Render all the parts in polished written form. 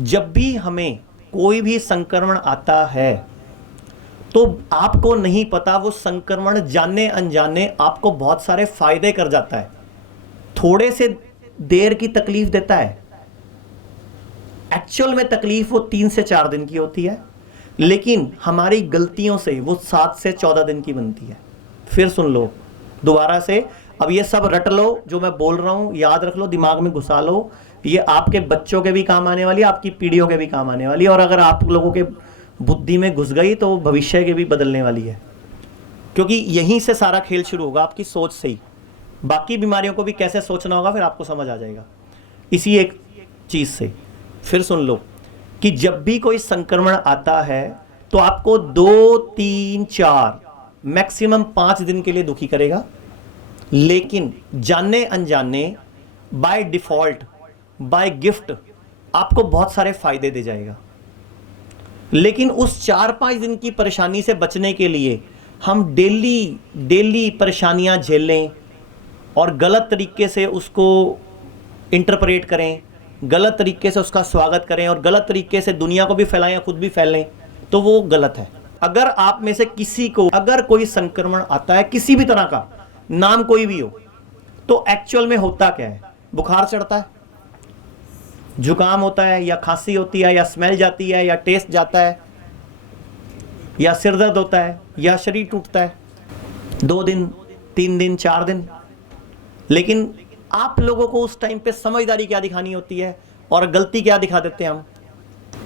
जब भी हमें कोई भी संक्रमण आता है तो आपको नहीं पता वो संक्रमण जाने अनजाने आपको बहुत सारे फायदे कर जाता है, थोड़े से देर की तकलीफ देता है। एक्चुअल में तकलीफ वो 3 से 4 दिन की होती है, लेकिन हमारी गलतियों से वो 7 से 14 दिन की बनती है। फिर सुन लो दोबारा से, अब ये सब रट लो, जो मैं बोल रहा हूं याद रख लो, दिमाग में घुसा लो। ये आपके बच्चों के भी काम आने वाली है, आपकी पीढ़ियों के भी काम आने वाली है, और अगर आप लोगों के बुद्धि में घुस गई तो भविष्य के भी बदलने वाली है, क्योंकि यहीं से सारा खेल शुरू होगा, आपकी सोच से ही। बाकी बीमारियों को भी कैसे सोचना होगा फिर आपको समझ आ जाएगा इसी एक चीज से। फिर सुन लो कि जब भी कोई संक्रमण आता है तो आपको 2, 3, 4 मैक्सिमम 5 दिन के लिए दुखी करेगा, लेकिन जाने अनजाने बाय डिफॉल्ट बाय गिफ्ट आपको बहुत सारे फायदे दे जाएगा। लेकिन उस 4-5 दिन की परेशानी से बचने के लिए हम डेली परेशानियां झेलें और गलत तरीके से उसको इंटरप्रेट करें, गलत तरीके से उसका स्वागत करें और गलत तरीके से दुनिया को भी फैलाएं या खुद भी फैलें, तो वो गलत है। अगर आप में से किसी को अगर कोई संक्रमण आता है किसी भी तरह का, नाम कोई भी हो, तो एक्चुअल में होता क्या है? बुखार चढ़ता है, जुकाम होता है, या खांसी होती है, या स्मेल जाती है, या टेस्ट जाता है, या सिर दर्द होता है, या शरीर टूटता है। 2 दिन, 3 दिन, 4 दिन। लेकिन आप लोगों को उस टाइम पे समझदारी क्या दिखानी होती है और गलती क्या दिखा देते हैं हम?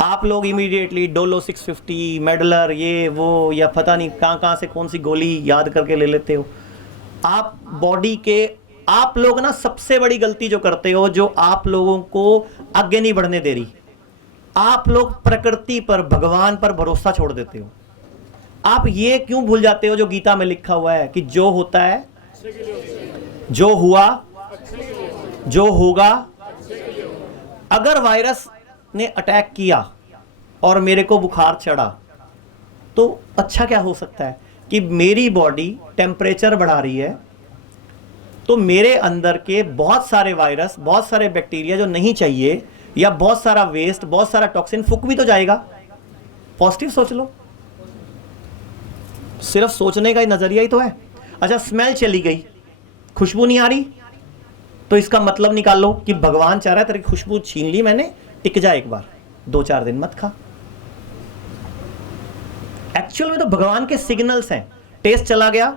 आप लोग इमीडिएटली डोलो 650, मेडलर, ये वो, या पता नहीं कहां से कौन सी गोली याद करके ले लेते हो। आप बॉडी के, आप लोग ना सबसे बड़ी गलती जो करते हो, जो आप लोगों को आगे नहीं बढ़ने दे रही, आप लोग प्रकृति पर, भगवान पर भरोसा छोड़ देते हो। आप ये क्यों भूल जाते हो जो गीता में लिखा हुआ है कि जो होता है, जो हुआ, जो होगा। अगर वायरस ने अटैक किया और मेरे को बुखार चढ़ा, तो अच्छा क्या हो सकता है कि मेरी बॉडी टेम्परेचर बढ़ा रही है, तो मेरे अंदर के बहुत सारे वायरस, बहुत सारे बैक्टीरिया जो नहीं चाहिए, या बहुत सारा वेस्ट, बहुत सारा टॉक्सिन फूक भी तो जाएगा। पॉजिटिव सोच लो, सिर्फ सोचने का ही नजरिया ही तो है। अच्छा, स्मेल चली गई, खुशबू नहीं आ रही, तो इसका मतलब निकाल लो कि भगवान चाह रहा है तेरी खुशबू छीन ली मैंने, टिक जा एक बार, 2-4 दिन मत खा। एक्चुअल में तो भगवान के सिग्नल्स हैं। टेस्ट चला गया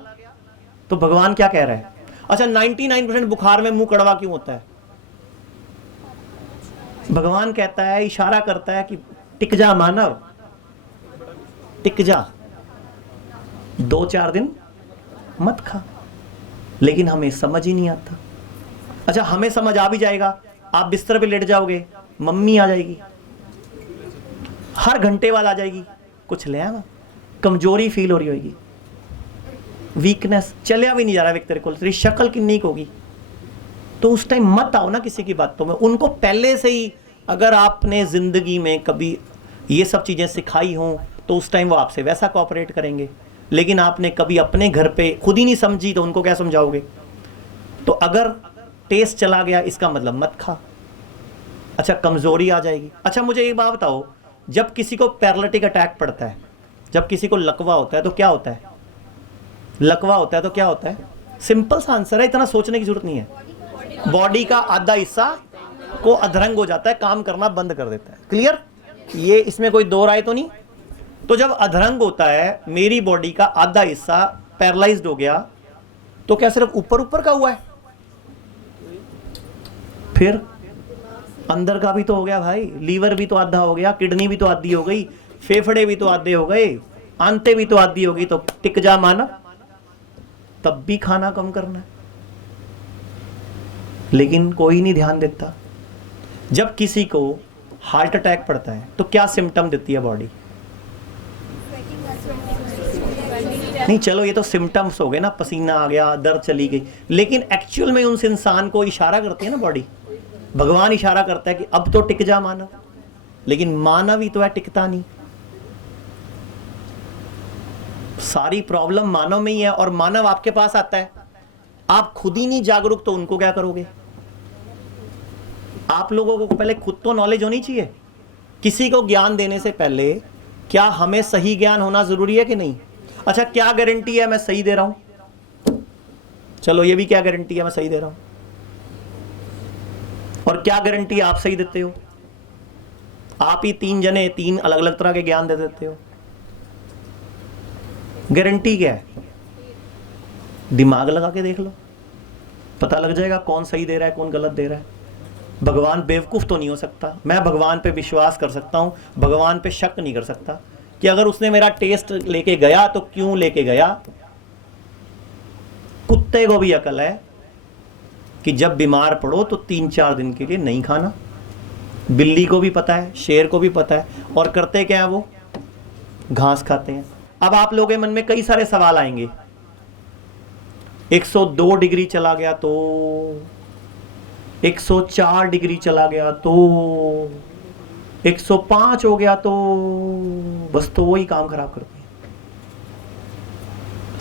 तो भगवान क्या कह रहा है? अच्छा, 99% बुखार में मुंह कड़वा क्यों होता है? भगवान कहता है, इशारा करता है कि टिक जा मानव, टिक जा, 2-4 दिन मत खा। लेकिन हमें समझ ही नहीं आता। अच्छा, हमें समझ आ भी जाएगा, आप बिस्तर पे लेट जाओगे, मम्मी आ जाएगी, हर घंटे बाद आ जाएगी, कुछ ले आवा, कमजोरी फील हो रही होगी, वीकनेस, चलिया भी नहीं जा रहा व्यक्ति तेरे को, तेरी शक्ल किन्नी होगी, तो उस टाइम मत आओ ना किसी की बातों में। उनको पहले से ही अगर आपने जिंदगी में कभी ये सब चीजें सिखाई हों तो उस टाइम वो आपसे वैसा कोऑपरेट करेंगे। लेकिन आपने कभी अपने घर पे खुद ही नहीं समझी तो उनको क्या समझाओगे? तो अगर टेस्ट चला गया इसका मतलब मत खा। अच्छा, कमजोरी आ जाएगी। अच्छा, मुझे एक बात बताओ, जब किसी को पैरालिटिक अटैक पड़ता है, जब किसी को लकवा होता है तो क्या होता है? लकवा होता है तो क्या होता है? सिंपल सा आंसर है, इतना सोचने की जरूरत नहीं है। बॉडी का आधा हिस्सा को अधरंग हो जाता है, काम करना बंद कर देता है। क्लियर? ये इसमें कोई दो राय तो नहीं। तो जब अधरंग होता है, मेरी बॉडी का आधा हिस्सा पैरालाइज्ड हो गया, तो क्या सिर्फ ऊपर ऊपर का हुआ है? फिर अंदर का भी तो हो गया भाई, लीवर भी तो आधा हो गया, किडनी भी तो आधी हो गई, फेफड़े भी तो आधे हो गए, आंतें भी तो आधी हो गई, तो टिक जा माना, तब भी खाना कम करना है। लेकिन कोई नहीं ध्यान देता। जब किसी को हार्ट अटैक पड़ता है तो क्या सिम्टम देती है बॉडी? नहीं, चलो ये तो सिम्टम्स हो गए ना, पसीना आ गया, दर्द चली गई, लेकिन एक्चुअल में उस इंसान को इशारा करती है ना बॉडी। भगवान इशारा करता है कि अब तो टिक जा मानव, लेकिन मानव ही तो है, टिकता नहीं। सारी प्रॉब्लम मानव में ही है, और मानव आपके पास आता है, आप खुद ही नहीं जागरूक तो उनको क्या करोगे? आप लोगों को पहले खुद तो नॉलेज होनी चाहिए। किसी को ज्ञान देने से पहले क्या हमें सही ज्ञान होना जरूरी है कि नहीं? अच्छा, क्या गारंटी है मैं सही दे रहा हूं? चलो ये भी क्या गारंटी है मैं सही दे रहा हूं? और क्या गारंटी आप सही देते हो? आप ही 3 जने 3 अलग अलग तरह के ज्ञान दे देते हो। गारंटी क्या है? दिमाग लगा के देख लो, पता लग जाएगा कौन सही दे रहा है कौन गलत दे रहा है। भगवान बेवकूफ तो नहीं हो सकता। मैं भगवान पे विश्वास कर सकता हूं, भगवान पे शक नहीं कर सकता कि अगर उसने मेरा टेस्ट लेके गया तो क्यों लेके गया। कुत्ते को भी अकल है कि जब बीमार पड़ो तो 3-4 दिन के लिए नहीं खाना। बिल्ली को भी पता है, शेर को भी पता है, और करते क्या है वो? घास खाते हैं। अब आप लोगों के मन में कई सारे सवाल आएंगे, 102 डिग्री चला गया तो, 104 डिग्री चला गया तो, 105 हो गया तो, बस तो वही काम खराब करते हैं।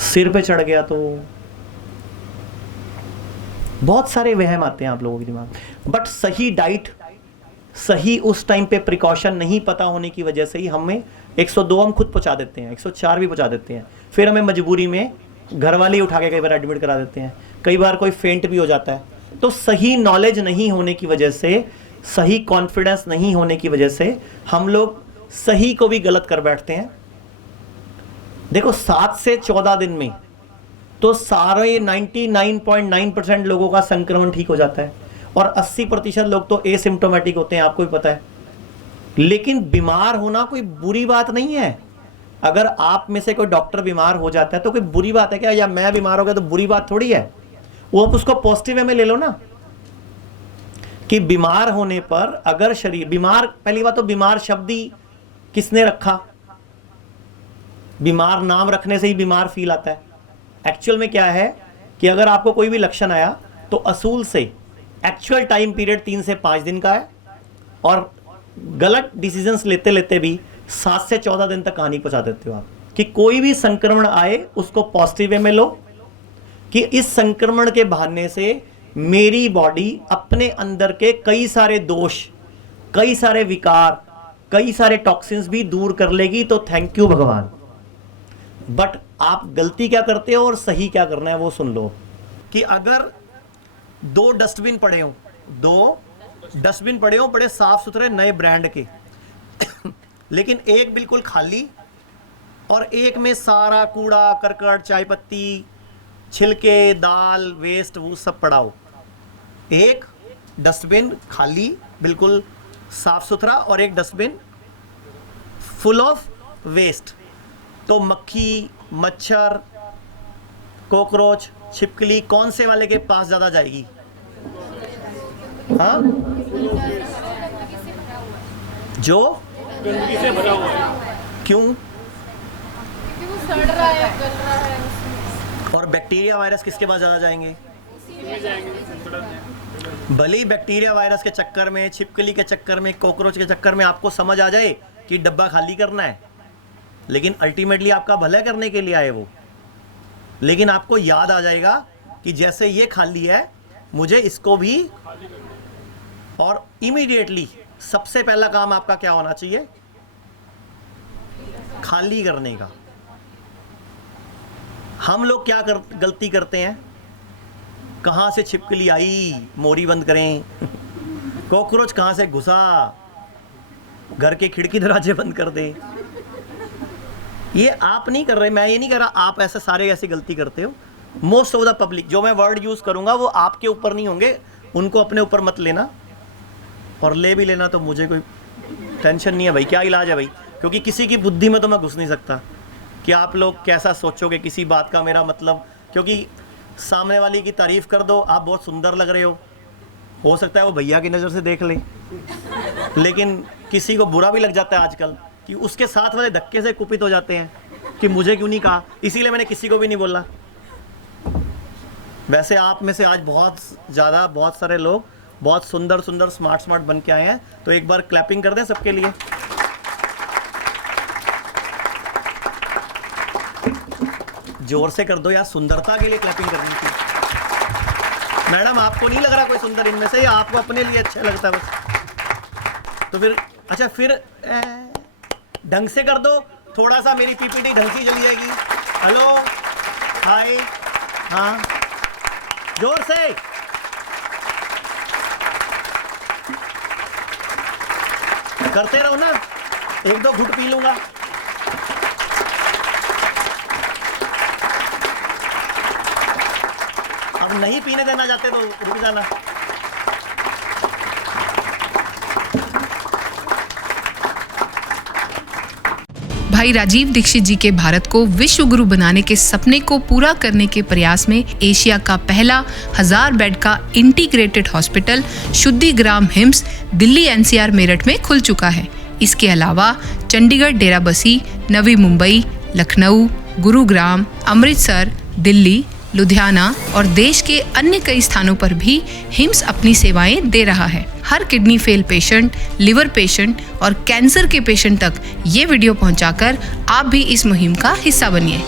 सिर पे चढ़ गया तो, बहुत सारे वहम आते हैं आप लोगों के दिमाग में। बट सही डाइट, सही उस टाइम पे प्रिकॉशन नहीं पता होने की वजह से ही हमें 102 हम खुद पहुंचा देते हैं, 104 भी पहुंचा देते हैं। फिर हमें मजबूरी में घर वाले ही उठा के कई बार एडमिट करा देते हैं, कई बार कोई फेंट भी हो जाता है। तो सही नॉलेज नहीं होने की वजह से, सही कॉन्फिडेंस नहीं होने की वजह से हम लोग सही को भी गलत कर बैठते हैं। देखो 7 से 14 दिन में तो सारे 99.9% लोगों का संक्रमण ठीक हो जाता है, और 80% लोग तो एसिम्प्टोमेटिक होते हैं, आपको भी पता है। लेकिन बीमार होना कोई बुरी बात नहीं है। अगर आप में से कोई डॉक्टर बीमार हो जाता है तो कोई बुरी बात है क्या? या मैं बीमार हो गया तो बुरी बात थोड़ी है। वो आप उसको पॉजिटिव वे में ले लो ना, कि बीमार होने पर अगर शरीर बीमार, पहली बात तो बीमार शब्द ही किसने रखा? बीमार नाम रखने से ही बीमार फील आता है। एक्चुअल में क्या है कि अगर आपको कोई भी लक्षण आया तो असूल से एक्चुअल टाइम पीरियड 3 से 5 दिन का है, और गलत डिसीजंस लेते लेते भी 7 से 14 दिन तक कहानी पहुंचा देते हो आप। कि कोई भी संक्रमण आए उसको पॉजिटिव वे में लो, कि इस संक्रमण के बहाने से मेरी बॉडी अपने अंदर के कई सारे दोष, कई सारे विकार, कई सारे टॉक्सिन्स भी दूर कर लेगी, तो थैंक यू भगवान। बट आप गलती क्या करते हो और सही क्या करना है वो सुन लो। कि अगर 2 डस्टबिन पड़े हो, 2 डस्टबिन पड़े हो बड़े साफ सुथरे नए ब्रांड के लेकिन एक बिल्कुल खाली और एक में सारा कूड़ा करकट, चाय पत्ती, छिलके, दाल, वेस्ट वो सब पड़ा हो। एक डस्टबिन खाली बिल्कुल साफ सुथरा और एक डस्टबिन फुल ऑफ वेस्ट, तो मक्खी, मच्छर, कॉकरोच, छिपकली कौन से वाले के पास ज्यादा जाएगी? हाँ, जो गंदगी से भरा हुआ है। क्यों? क्योंकि वो सड़ रहा है, गल रहा है उसमें। और बैक्टीरिया वायरस किसके पास ज्यादा जाएंगे? उसमें जाएंगे। भले ही बैक्टीरिया वायरस के चक्कर में, छिपकली के चक्कर में, कॉकरोच के चक्कर में आपको समझ आ जाए कि डब्बा खाली करना है, लेकिन अल्टीमेटली आपका भला करने के लिए आए वो। लेकिन आपको याद आ जाएगा कि जैसे ये खाली है मुझे इसको भी, और इमीडिएटली सबसे पहला काम आपका क्या होना चाहिए? खाली करने का। हम लोग क्या गलती करते हैं? कहां से छिपकली आई, मोरी बंद करें कॉकरोच कहां से घुसा, घर के खिड़की दरवाजे बंद कर दें। ये आप नहीं कर रहे, मैं ये नहीं कर रहा, आप ऐसे सारे ऐसी गलती करते हो। मोस्ट ऑफ द पब्लिक, जो मैं वर्ड यूज करूंगा वो आपके ऊपर नहीं होंगे, उनको अपने ऊपर मत लेना, और ले भी लेना तो मुझे कोई टेंशन नहीं है भाई, क्या इलाज है भाई। क्योंकि किसी की बुद्धि में तो मैं घुस नहीं सकता कि आप लोग कैसा सोचोगे किसी बात का। मेरा मतलब, क्योंकि सामने वाली की तारीफ कर दो, आप बहुत सुंदर लग रहे हो सकता है वो भैया की नज़र से देख ले, लेकिन किसी को बुरा भी लग जाता है आजकल कि उसके साथ वाले धक्के से कुपित हो जाते हैं कि मुझे क्यों नहीं कहा, इसीलिए मैंने किसी को भी नहीं बोला। वैसे आप में से आज बहुत सारे लोग बहुत सुंदर सुंदर स्मार्ट बन के आए हैं, तो एक बार क्लैपिंग कर दें सबके लिए। जोर से कर दो यार, सुंदरता के लिए क्लैपिंग करनी थी। मैडम आपको नहीं लग रहा कोई सुंदर इनमें से, या आपको अपने लिए अच्छा लगता है बस? तो फिर अच्छा फिर ढंग से कर दो, थोड़ा सा मेरी पीपीटी ढंग से चली जाएगी। हेलो, हाय, हाँ, जोर से। करते रहो ना, 1-2 घुट पी लूंगा। अब नहीं पीने देना चाहते तो रुक जाना। भाई राजीव दीक्षित जी के भारत को विश्व गुरु बनाने के सपने को पूरा करने के प्रयास में एशिया का पहला 1000 बेड का integrated hospital Shuddhigram HIMS Delhi NCR Meerut में खुल चुका है। इसके अलावा चंडीगढ़, डेराबस्सी, नवी मुंबई, लखनऊ, गुरुग्राम, अमृतसर, दिल्ली, लुधियाना और देश के अन्य कई स्थानों पर भी हिम्स अपनी सेवाएं दे रहा है। हर kidney fail patient, liver patient और कैंसर के पेशेंट तक ये वीडियो पहुंचाकर आप भी इस मुहिम का हिस्सा बनिए।